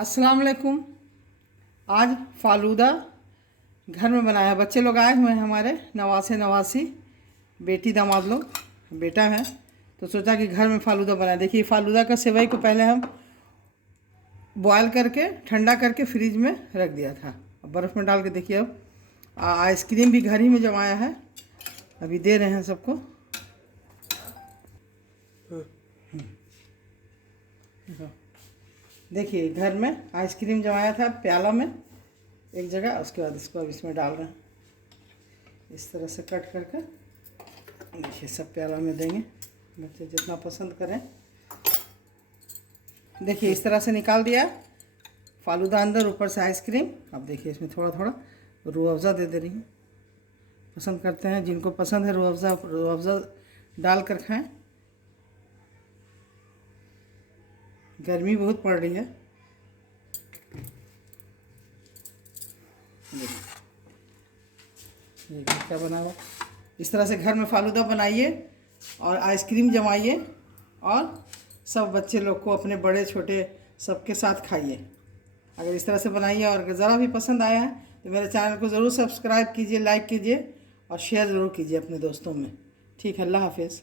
अस्सलाम वालेकुम। आज फालूदा घर में बनाया। बच्चे लोग आए हुए हैं हमारे, नवासे नवासी, बेटी दामाद लोग, बेटा है, तो सोचा कि घर में फालूदा बनाए। देखिए फालूदा का सेवई को पहले हम बॉयल करके ठंडा करके फ्रिज में रख दिया था। अब बर्फ़ में डाल के देखिए अब आइसक्रीम भी घर ही में जमाया है, अभी दे रहे हैं सबको। देखिए घर में आइसक्रीम जमाया था प्याला में एक जगह, उसके बाद इसको अब इसमें डाल रहे हैं, इस तरह से कट करके। देखिए सब प्याला में देंगे, बच्चे जितना पसंद करें। देखिए इस तरह से निकाल दिया फालूदा अंदर, ऊपर से आइसक्रीम। अब देखिए इसमें थोड़ा थोड़ा रूह अफ़ज़ा दे रही हूँ। पसंद करते हैं, जिनको पसंद है रूह अफ़ज़ा डाल कर खाएँ। गर्मी बहुत पड़ रही है। देखिए क्या बना हुआ। इस तरह से घर में फालूदा बनाइए और आइसक्रीम जमाइए और सब बच्चे लोग को, अपने बड़े छोटे सबके साथ खाइए। अगर इस तरह से बनाइए और ज़रा भी पसंद आया है तो मेरे चैनल को ज़रूर सब्सक्राइब कीजिए, लाइक कीजिए और शेयर ज़रूर कीजिए अपने दोस्तों में। ठीक है, अल्लाह हाफिज़।